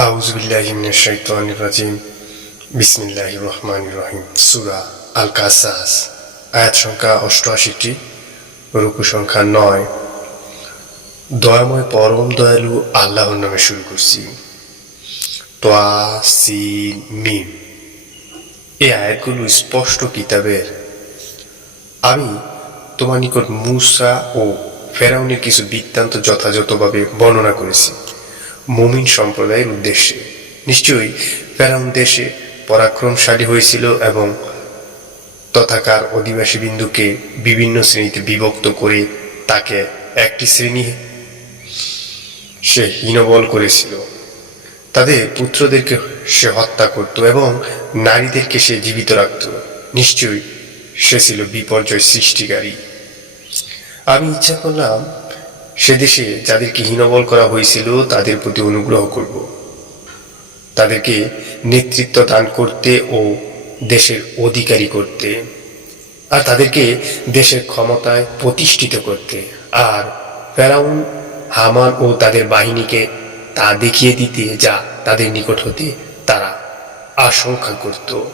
আউজবিল্লাহিমিনাশাইতানির বিসমিল্লাহ রহমান রহিম সুরা আল কাসাস আয়াত সংখ্যা অষ্টআশিটি, রুকু সংখ্যা নয়। দয়াময় পরম দয়ালু আল্লাহর নামে শুরু করছি। তোয়া, সিন, মিম। এই আয়াতগুলো স্পষ্ট কিতাবের। আমি তোমার নিকট মূসা ও ফেরাউনের কিছু বৃত্তান্ত যথাযথভাবে বর্ণনা করেছি। মুমিন সম্প্রদায়ের উদ্দেশ্যে। নিশ্চয়ই ফেরাউন দেশে পরাক্রমশালী হয়েছিল এবং তথাকার অধিবাসী বিন্দুকে বিভিন্ন শ্রেণীতে বিভক্ত করে তাকে একটি শ্রেণি সে হীনবল করেছিল। তাদের পুত্রদেরকে সে হত্যা করত এবং নারীদেরকে সে জীবিত রাখত। নিশ্চয়ই সে ছিল বিপর্যয় সৃষ্টিকারী। আমি ইচ্ছা করলাম সে দেশে যাদেরকে হীনবল করা হয়েছিল, তাদের প্রতি অনুগ্রহ করব। তাদেরকে নেতৃত্ব দান করতে ও দেশের অধিকারী করতে, আর তাদেরকে দেশের ক্ষমতায় প্রতিষ্ঠিত করতে। আর ফেরাউন, হামান ও তাদের বাহিনীকে তা দেখিয়ে দিতে যা তাদের নিকট হতে তারা আশঙ্কা করত।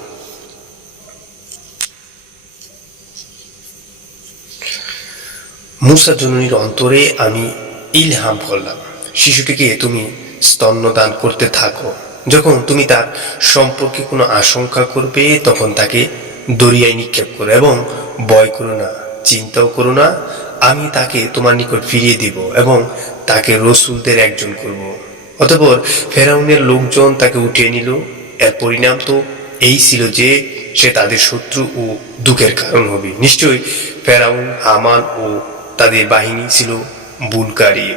মুসা জননীর অন্তরে আমি ইলহাম করলাম। শিশুটিকে তুমি স্তন্যদান করতে থাকো। যখন তুমি তার সম্পর্কে কোনো আশঙ্কা করবে, তখন তাকে দরিয়ায় নিক্ষেপ করো এবং ভয় করো না, চিন্তাও করো না। আমি তাকে তোমার নিকট ফিরিয়ে দিব এবং তাকে রসুলদের একজন করব। অতপর ফেরাউনের লোকজন তাকে উঠিয়ে নিল। এর পরিণাম তো এই ছিল যে সে তাদের শত্রু ও দুঃখের কারণ হবে। নিশ্চয়ই ফেরাউন, হামান ও তাদের বাহিনী ছিল বুলকারী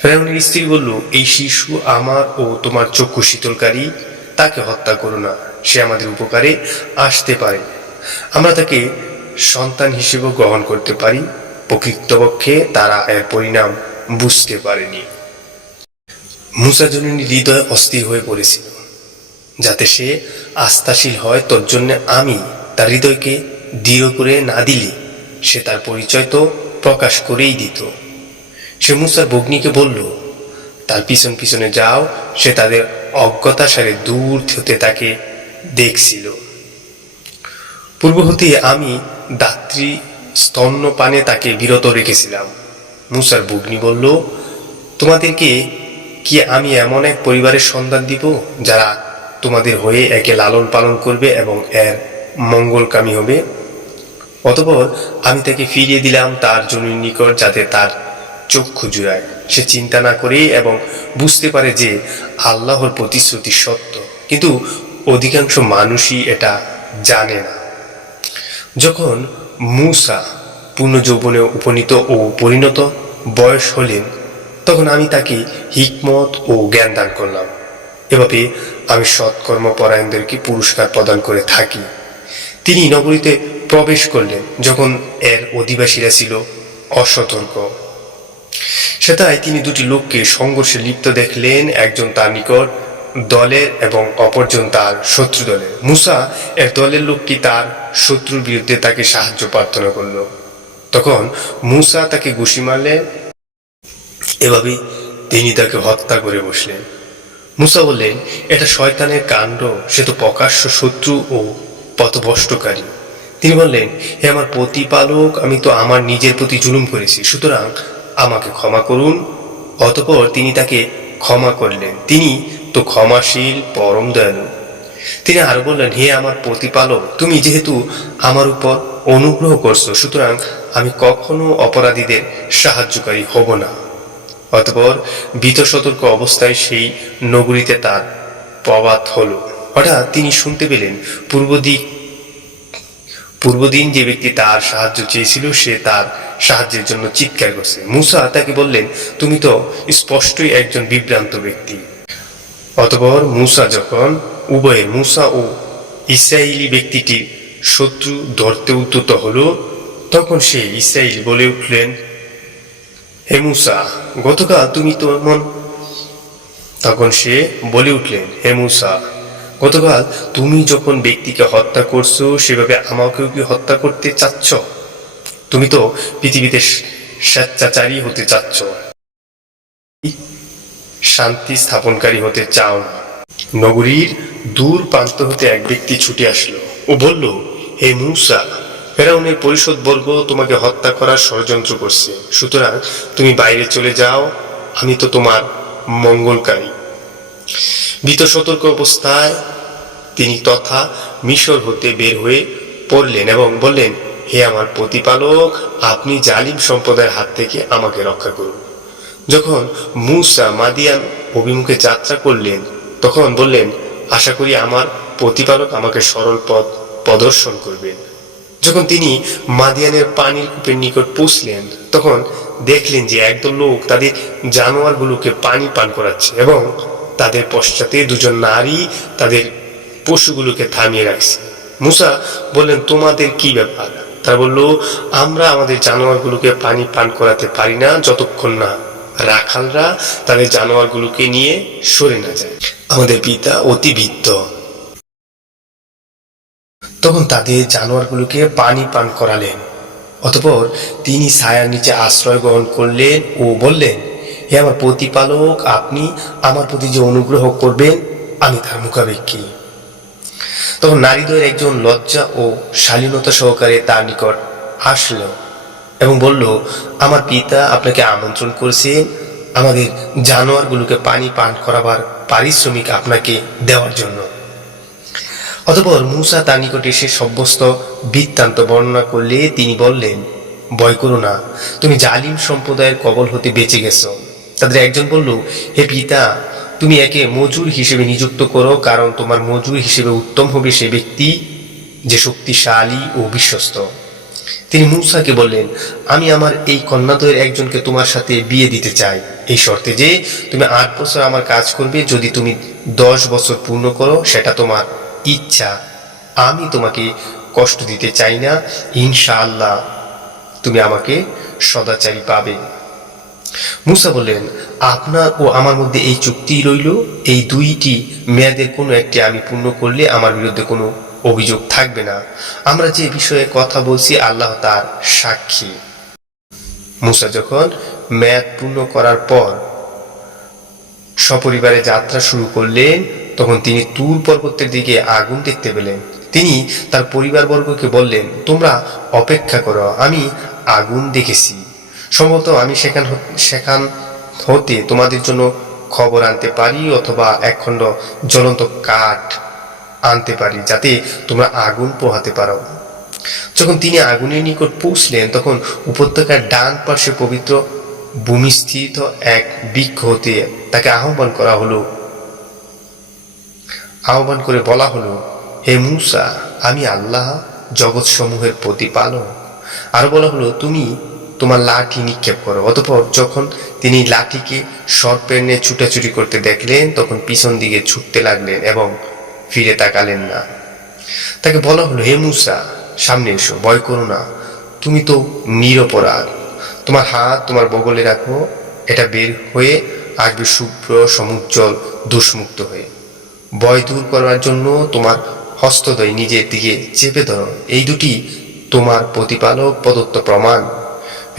ফেরাউনের স্ত্রী বলল, এই শিশু আমার ও তোমার চক্ষু শীতলকারী, তাকে হত্যা করো না। সে আমাদের উপকারে আসতে পারে। আমরা তাকে সন্তান হিসেবে গ্রহণ করতে পারি। প্রকৃতপক্ষে তারা এর পরিণাম বুঝতে পারেনি। মুসাজনীর হৃদয় অস্থির হয়ে পড়েছিল। যাতে সে আস্থাশীল হয় তোর জন্য আমি তার হৃদয়কে দৃঢ় করে না দিলে সে তার পরিচয় তো প্রকাশ করেই দিত। সে মুসার বগ্নিকে বলল, তার পিছন পিছনে যাও, সে তাদের অজ্ঞতা সারে দূর হতে তাকে দেখছিল। পূর্ব হতে আমি দাত্রী স্তন্য পানে তাকে বিরত রেখেছিলাম। মুসার বগ্নি বলল, তোমাদেরকে কি আমি এমন এক পরিবারের সন্ধান দিব, যারা তোমাদের হয়ে একে লালন পালন করবে এবং এর মঙ্গলকামী হবে? অতপর আমি তাকে ফিরিয়ে দিলাম তার জমির নিকট যাতে তার চক্ষু জুড়ায়। সে চিন্তা না করে এবং বুঝতে পারে যে আল্লাহর প্রতিশ্রুতি সত্য। কিন্তু অধিকাংশ মানুষই এটা জানে না। যখন মুসা পূর্ণ যৌবনে উপনীত ও পরিণত বয়স হলেন, তখন আমি তাকে হিকমত ও জ্ঞান দান করলাম। এভাবে আমি সৎকর্মপরায়ণদেরকে পুরস্কার প্রদান করে থাকি। তিনি নগরীতে প্রবেশ করলেন যখন এর অধিবাসীরা ছিল অসতর্ক। সেটাই তিনি দুটি লোককে সংঘর্ষে লিপ্ত দেখলেন, একজন তার নিকট দলের এবং অপরজন তার শত্রু দলের। মুসা এর দলের লোকটি তার শত্রুর বিরুদ্ধে তাকে সাহায্য প্রার্থনা করল? তখন মুসা তাকে ঘুষি মারলেন এভাবে তিনি তাকে হত্যা করে বসলেন। মুসা বললেন, এটা শয়তানের কাণ্ড, সে তো প্রকাশ্য শত্রু ও পথভষ্টকারী তিনি বললেন, হে আমার প্রতিপালক, আমি তো আমার নিজের প্রতি জুলুম করেছি। সুতরাং আমাকে ক্ষমা করুন। অতপর তিনি তাকে ক্ষমা করলেন। তিনি তো ক্ষমাশীল, পরম দয়ালু। তিনি আরও বললেন, হে আমার প্রতিপালক, তুমি যেহেতু আমার উপর অনুগ্রহ করছ, সুতরাং আমি কখনো অপরাধীদের সাহায্যকারী হব না। অতপর বিত সতর্ক অবস্থায় সেই নগরীতে তার প্রবাদ হল। হঠাৎ তিনি শুনতে পেলেন, পূর্ব দিক পূর্বদিন যে ব্যক্তি তার সাহায্য চেয়েছিল, সে তার সাহায্যের জন্য চিৎকার করছে। মুসা তাকে বললেন, তুমি তো স্পষ্টই একজন বিভ্রান্ত ব্যক্তি। অতপর মুসা যখন উভয়ে মুসা ও ইসরায়েলি ব্যক্তিটির শত্রু ধরতে উদ্যত হলো, তখন সে ইসরায়েল বলে উঠলেন, হে মুসা, গতকাল তুমি তো এমন তখন সে বলে উঠলেন, হে মুসা গতকাল তুমি যখন ব্যক্তিকে হত্যা করছ, সেভাবে আমাকেও কি হত্যা করতে চাচ্ছ? তুমি তো পৃথিবীতে স্বেচ্ছাচারী হতে চাচ্ছ। শান্তি স্থাপনকারী হতে চাও নগরীর দূর প্রান্ত হতে এক ব্যক্তি ছুটে আসলো। ও বলল, হে মূসা, ফেরাউনের পরিষদ বর্গ তোমাকে হত্যা করার ষড়যন্ত্র করছে। সুতরাং তুমি বাইরে চলে যাও, আমি তো তোমার মঙ্গলকারী। ভীত সতর্ক অবস্থায় তিনি তথা মিশর হতে বের হয়ে পড়লেন এবং বললেন, হে আমার প্রতিপালক, আপনি জালিম সম্প্রদায়ের হাত থেকে আমাকে রক্ষা করুন। যখন মুসা মাদিয়ান অভিমুখে যাত্রা করলেন, তখন বললেন, আশা করি আমার প্রতিপালক আমাকে সরল পথ প্রদর্শন করবেন। যখন তিনি মাদিয়ানের পানির কূপের নিকট পৌঁছলেন, তখন দেখলেন যে একদল লোক তাদের জানোয়ারগুলোকে পানি পান করাচ্ছে এবং তাদের পশ্চাতে দুজন নারী তাদের পশুগুলোকে থামিয়ে রাখছে। মুসা বললেন, তোমাদের কি ব্যাপার? তারা বলল, আমরা আমাদের জানোয়ারগুলোকে পানি পান করাতে পারি না, যতক্ষণ না রাখালরা তাদের জানোয়ারগুলোকে নিয়ে সরে না যায়। আমাদের পিতা অতি বৃদ্ধ তখন তাদের জানোয়ারগুলোকে পানি পান করালেন। অতপর তিনি ছায়ার নিচে আশ্রয় গ্রহণ করলেন ও বললেন হে আমার প্রতিপালক, আপনি আমার প্রতি যে অনুগ্রহ করবেন, আমি তার মুখাপেক্ষী। তখন নারীদের একজন লজ্জা ও শালীনতা সহকারে তার নিকট আসলো এবং বলল, আমার পিতা আপনাকে আমন্ত্রণ করেছেন। আমাদের জানোয়ারগুলোকে পানি পান করাবার পারিশ্রমিক আপনাকে দেওয়ার জন্য। অতপর মূসা তার নিকটে এসে সব্যস্ত বৃত্তান্ত বর্ণনা করলে তিনি বললেন, ভয় করো না, তুমি জালিম সম্প্রদায়ের কবল হতে বেঁচে গেছো। তাদের একজন বলল, হে পিতা, তুমি একে মজুর হিসেবে নিযুক্ত করো, কারণ তোমার মজুর হিসেবে উত্তম হবে সে ব্যক্তি যে শক্তিশালী ও বিশ্বস্ত। তিনি মূসাকে বললেন, আমি আমার এই কন্যাদয়ের একজনকে তোমার সাথে বিয়ে দিতে চাই। এই শর্তে যে তুমি আট বছর আমার কাজ করবে, যদি তুমি দশ বছর পূর্ণ করো, সেটা তোমার ইচ্ছা। আমি তোমাকে কষ্ট দিতে চাই না। ইনশাআল্লাহ, তুমি আমাকে সদাচারী পাবে। মুসা বললেন, আপনার ও আমার মধ্যে এই চুক্তি রইল, এই দুইটি মেয়াদের কোনো একটি আমি পূর্ণ করলে আমার বিরুদ্ধে কোনো অভিযোগ থাকবে না। আমরা যে বিষয়ে কথা বলছি, আল্লাহ তার সাক্ষী। মুসা যখন মেয়াদ পূর্ণ করার পর সপরিবারে যাত্রা শুরু করলেন, তখন তিনি তুর পর্বতের দিকে আগুন দেখতে পেলেন। তিনি তার পরিবারবর্গকে বললেন, তোমরা অপেক্ষা করো, আমি আগুন দেখেছি। সম্ভবত আমি সেখান সেখান হতে তোমাদের জন্য খবর আনতে পারি অথবা একখণ্ড জ্বলন্ত কাঠ আনতে পারি, যাতে তোমরা আগুন পোহাতে পারো। যখন তিনি আগুনের নিকট পৌঁছলেন, তখন উপত্যকার ডান পার্শ্বে পবিত্র ভূমিস্থিত এক বৃক্ষ হতে তাকে আহ্বান করা হলো। আহ্বান করে বলা হলো, হে মূসা, আমি আল্লাহ জগৎসমূহের প্রতিপালক। আর বলা হলো, তুমি তোমার লাঠি নিক্ষেপ করো। অতপর যখন তিনি লাঠিকে সর্পের নিয়ে ছুটাছুটি করতে দেখলেন, তখন পিছন দিকে ছুটতে লাগলেন এবং ফিরে তাকালেন না। তাকে বলা হলো, হে মূসা, সামনে এসো, ভয় করো না। তুমি তো নিরপরাধ। তোমার হাত তোমার বগলে রাখো। এটা বের হয়ে আসবে শুভ্র সমুজ্জ্বল দোষমুক্ত হয়ে। ভয় দূর করার জন্য তোমার হস্তদয় নিজের দিকে চেপে ধরো। এই দুটি তোমার প্রতিপালক, প্রদত্ত প্রমাণ।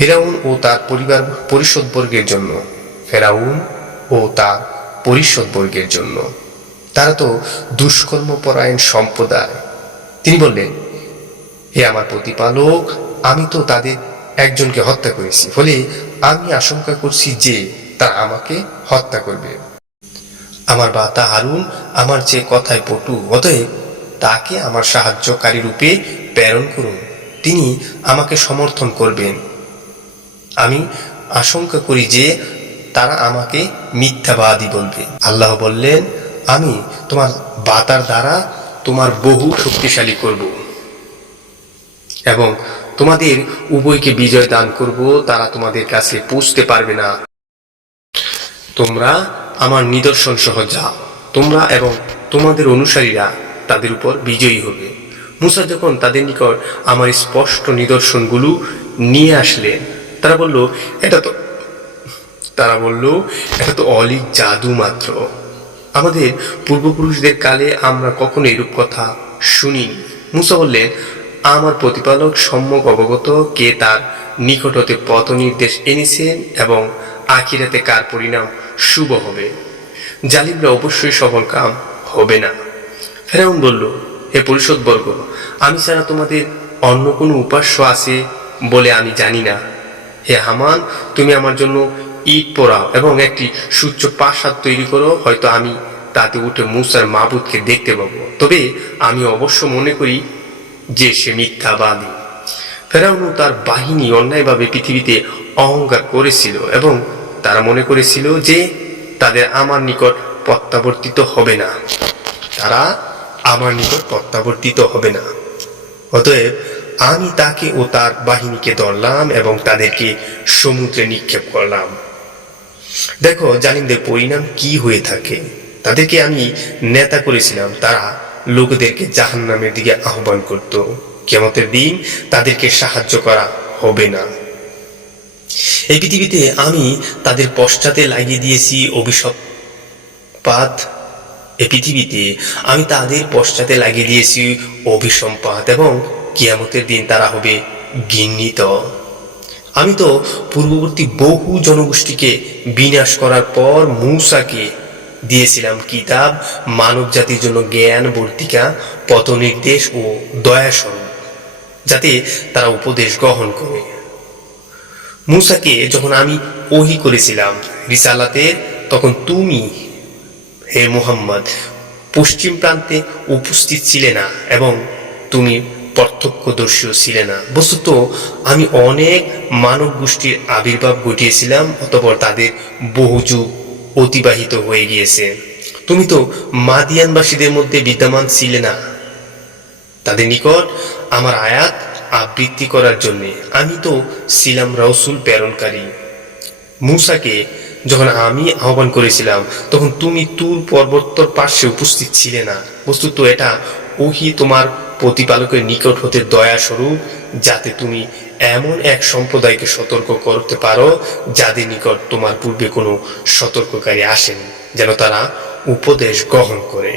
ফেরাউন ও তার পরিবার পরিষদবর্গের জন্য। ফেরাউন ও তার পরিষদবর্গের জন্য। তারা তো দুষ্কর্মপরায়ণ সম্প্রদায়। তিনি বললেন, হে আমার প্রতিপালক, আমি তো তাদের একজনকে হত্যা করেছি। ফলে আমি আশঙ্কা করছি যে তারা আমাকে হত্যা করবে। আমার বাতা হারুন আমার যে কথায় পটু, অতএব তাকে আমার সাহায্যকারী রূপে প্রেরণ করুন। তিনি আমাকে সমর্থন করবেন। আমি আশঙ্কা করি যে তারা আমাকে মিথ্যাবাদী বলবে। আল্লাহ বললেন, আমি তোমার বাতার দ্বারা তোমার বহু শক্তিশালী করব এবং তোমাদের উভয়কে বিজয় দান করব, তারা তোমাদের কাছে পৌঁছতে পারবে না। তোমরা আমার নিদর্শন সহ যাও। তোমরা এবং তোমাদের অনুসারীরা তাদের উপর বিজয়ী হবে। মুসা যখন তাদের নিকট আমার স্পষ্ট নিদর্শনগুলো নিয়ে আসলেন তারা বলল, এটা তো তারা বলল, এটা তো অলিক জাদু মাত্র। আমাদের পূর্বপুরুষদের কালে আমরা কখনো এরূপ কথা শুনি মুসা বললেন, আমার প্রতিপালক সম্যক অবগত, কে তার নিকট হতে পথ নির্দেশ এনেছেন এবং আখিরাতে কার পরিণাম শুভ হবে? জালিমরা অবশ্যই সফল কাম হবে না। ফেরাউন বলল, হে পরিষদবর্গ, আমি ছাড়া তোমাদের অন্য কোনো উপাস্য আছে বলে আমি জানি না। হে হামান, তুমি আমার জন্য ইট পোড়াও এবং একটি সুচ্চ প্রাসাদ তৈরি করো, হয়তো আমি তাতে উঠে মুসার মাবুদকে দেখতে পাবো। তবে আমি অবশ্য মনে করি যে সে মিথ্যাবাদী। ফেরাউন তার বাহিনী অন্যায়ভাবে পৃথিবীতে অহংকার করেছিল এবং তারা মনে করেছিল যে তাদের আমার নিকট প্রত্যাবর্তিত হবে না। তারা আমার নিকট প্রত্যাবর্তিত হবে না। অতএব আমি তাকে ও তার বাহিনীকে ধরলাম এবং তাদেরকে সমুদ্রে নিক্ষেপ করলাম। দেখো, জালিমদের পরিণাম কি হয়ে থাকে? তাদেরকে আমি নেতা করেছিলাম। তারা লোকদেরকে জাহান্নামের দিকে আহ্বান করত। কেমতের দিন তাদেরকে সাহায্য করা হবে না। এই পৃথিবীতে আমি তাদের পশ্চাতে লাগিয়ে দিয়েছি অভিশপ্পাত এই পৃথিবীতে আমি তাদের পশ্চাতে লাগিয়ে দিয়েছি অভিসম্পাত এবং কিয়ামতের দিন তারা হবে ঘৃণিত। আমি তো পূর্ববর্তী বহু জনগোষ্ঠীকে বিনাশ করার পর মূসাকে দিয়েছিলাম কিতাব, মানব জাতির জন্য জ্ঞান, বর্তিকা পথনির্দেশ ও দয়াস্বরূপ, যাতে তারা উপদেশ গ্রহণ করে। মূসাকে যখন আমি ওহি করেছিলাম রিসালাতের, তখন তুমি, হে মোহাম্মদ, পশ্চিম প্রান্তে উপস্থিত ছিলে না এবং তুমি প্রত্যক্ষদর্শীও ছিলে না। বস্তুত আমি অনেক মানব গোষ্ঠীর আবির্ভাব ঘটিয়েছিলাম, অতপর তাদের বহু যুগ অতিবাহিত হয়ে গিয়েছে। তুমি তো মাদিয়ানবাসীদের মধ্যে বিদ্যমান ছিলে না। তাদের নিকট আমার আয়াত আবৃত্তি করার জন্য আমি তো ছিলাম রসুল প্রেরণকারী। মূসাকে যখন আমি আহ্বান করেছিলাম, তখন তুমি তুর পর্বতর পার্শ্বে উপস্থিত ছিলে না। বস্তুত এটা ওহি তোমার প্রতিপালকের নিকট হতে দয়া স্বরূপ যাতে তুমি এমন এক সম্প্রদায়কে সতর্ক করতে পারো, যাদের নিকট তোমার পূর্বে কোনো সতর্ককারী আসেনি, যেন তারা উপদেশ গ্রহণ করে।